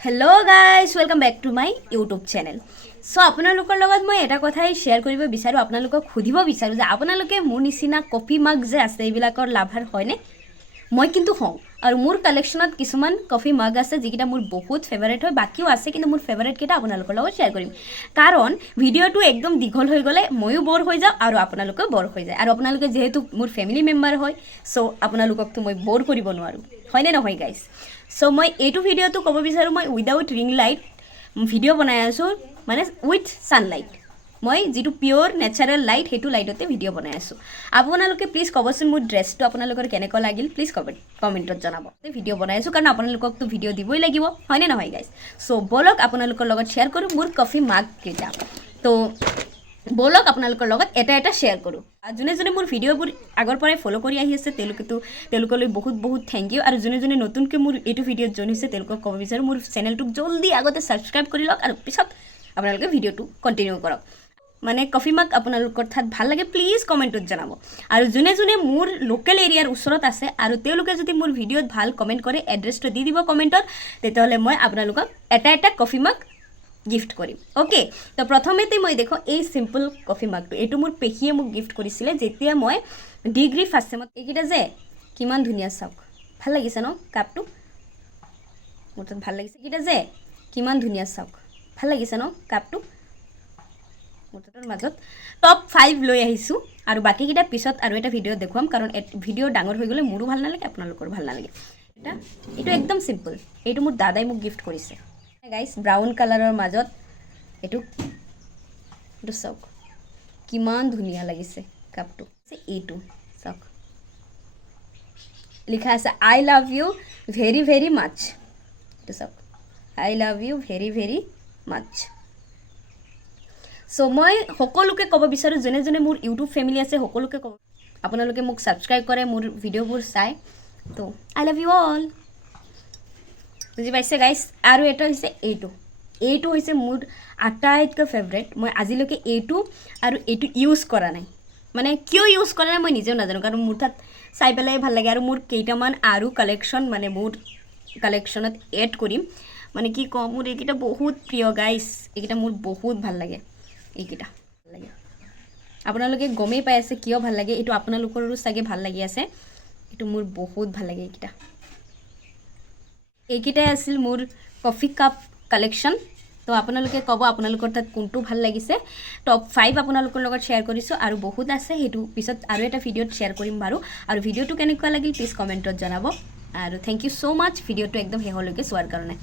Hello guys welcome back to my YouTube channel. So আপোনালোকৰ লগত মই এটা কথাই শেয়াৰ কৰিব বিচাৰো, আপোনালোকক খুদিব বিচাৰো যে আপোনালোকে মোৰ নিচিনা কফি মাগ যে আছে এইবিলাকৰ লাভাৰ হয়নে? মই কিন্তু হওঁ আৰু মোৰ কালেকশ্যনত কিছুমান কফি মাগ আছে যিকেইটা মোৰ বহুত ফেভাৰিট হয়, বাকিও আছে কিন্তু মোৰ ফেভাৰিট কেইটা আপোনালোকৰ লগত শ্বেয়াৰ কৰিম। কাৰণ ভিডিঅ'টো একদম দীঘল হৈ গ'লে ময়ো বৰ হৈ যাওঁ আৰু আপোনালোকেও বৰ হৈ যায়, আৰু আপোনালোকে যেহেতু মোৰ ফেমিলি মেম্বাৰ হয় চ' আপোনালোককতো মই বৰ কৰিব নোৱাৰোঁ, হয়নে নহয় গাইজ? চ' মই এইটো ভিডিঅ'টো ক'ব বিচাৰোঁ, মই উইদাউট ৰিং লাইট ভিডিঅ' বনাই আছোঁ, মানে উইথ ছানলাইট। মই যিটো পিয়'ৰ নেচাৰেল লাইট সেইটো লাইটতে ভিডিঅ' বনাই আছোঁ। আপোনালোকে প্লিজ ক'বচোন মোৰ ড্ৰেছটো আপোনালোকৰ কেনেকুৱা লাগিল, প্লিজ কমেণ্টত জনাব। ভিডিঅ' বনাই আছোঁ কাৰণ আপোনালোককতো ভিডিঅ' দিবই লাগিব, হয়নে নহয় গাইজ? চ' ব'লক আপোনালোকৰ লগত শ্বেয়াৰ কৰোঁ মোৰ কফি মাগ কেইটা। তো ব'লক আপোনালোকৰ লগত এটা এটা শ্বেয়াৰ কৰোঁ। যোনে যোনে মোৰ ভিডিঅ'বোৰ আগৰ পৰাই ফ'ল' কৰি আহি আছে তেওঁলোকলৈ বহুত বহুত থেংক ইউ। আৰু যোনে যোনে নতুনকৈ মোৰ এইটো ভিডিঅ'ত জইন হৈছে তেওঁলোকক ক'ব বিচাৰোঁ মোৰ চেনেলটোক জলদি আগতে ছাবস্ক্ৰাইব কৰি লওক আৰু পিছত আপোনালোকে ভিডিঅ'টো কণ্টিনিউ কৰক। মানে কফি মাগ আপোনালোকৰ ঠাইত ভাল লাগে প্লিজ কমেণ্টত জনাব। আৰু যোনে যোনে মোৰ লোকেল এৰিয়াৰ ওচৰত আছে আৰু তেওঁলোকে যদি মোৰ ভিডিঅ'ত ভাল কমেণ্ট কৰে, এড্ৰেছটো দি দিব কমেণ্টত, তেতিয়াহ'লে মই আপোনালোকক এটা এটা কফি মাগ গিফ্ট কৰিম। অ'কে, তো প্ৰথমতে মই দেখো এই চিম্পল কফি মাগটো, এইটো মোৰ পেহীয়ে মোক গিফ্ট কৰিছিলে যেতিয়া মই ডিগ্ৰী ফাৰ্ষ্ট ছেমত। এইকেইটা যে কিমান ধুনীয়া, চাওক, ভাল লাগিছে ন কাপটো? মোৰ তাত ভাল লাগিছে। এইকেইটা যে কিমান ধুনীয়া, চাওক, ভাল লাগিছে ন কাপটো? মোৰ তাতৰ মাজত টপ 5 লৈ আহিছোঁ আৰু বাকীকেইটা পিছত আৰু এটা ভিডিঅ' দেখুৱাম, কাৰণ ভিডিঅ' ডাঙৰ হৈ গ'লে মোৰো ভাল নালাগে আপোনালোকৰো ভাল নালাগে। এইটো একদম চিম্পল, এইটো মোৰ দাদাই মোক গিফ্ট কৰিছে গাইজ, ব্ৰাউন কালাৰৰ মাজত। এইটো চাওক কিমান ধুনীয়া লাগিছে কাপটো। এইটো চাওক লিখা আছে I love you very very much. এইটো চাওক I love you very very much. So' মই সকলোকে ক'ব বিচাৰোঁ, যোনে যোনে মোৰ ইউটিউব ফেমিলি আছে সকলোকে ক'ব, আপোনালোকে মোক ছাবস্ক্ৰাইব কৰে, মোৰ ভিডিঅ'বোৰ চাই। তো আই লাভ ইউ অল, বুজি পাইছে গাইজ? আৰু এটা হৈছে এইটো হৈছে মোৰ আটাইতকৈ ফেভৰেট। মই আজিলৈকে এইটো আৰু এইটো ইউজ কৰা নাই, মানে কিয় ইউজ কৰা নাই মই নিজেও নাজানো, কাৰণ মোৰ তাত চাই পেলাই ভাল লাগে। আৰু মোৰ কেইটামান আৰু কালেকশ্যন মানে মোৰ কালেকশ্যনত এড কৰিম, মানে কি কওঁ, মোৰ এইকেইটা বহুত প্ৰিয় গাইজ, এইকেইটা মোৰ বহুত ভাল লাগে। এইকেইটা ভাল লাগে, আপোনালোকে গমেই পাই আছে কিয় ভাল লাগে, এইটো আপোনালোকৰো চাগে ভাল লাগি আছে। এইটো মোৰ বহুত ভাল লাগে। এইকেইটাই আছিল মোৰ কফি কাপ কালেকশ্যন। তো আপোনালোকে ক'ব আপোনালোকৰ তাত কোনটো ভাল লাগিছে। টপ 5 আপোনালোকৰ লগত শ্বেয়াৰ কৰিছোঁ আৰু বহুত আছে, সেইটো পিছত আৰু এটা ভিডিঅ'ত শ্বেয়াৰ কৰিম বাৰু। আৰু ভিডিঅ'টো কেনেকুৱা লাগিল প্লিজ কমেণ্টত জনাব। আৰু থেংক ইউ ছ' মাছ ভিডিঅ'টো একদম শেষলৈকে চোৱাৰ কাৰণে।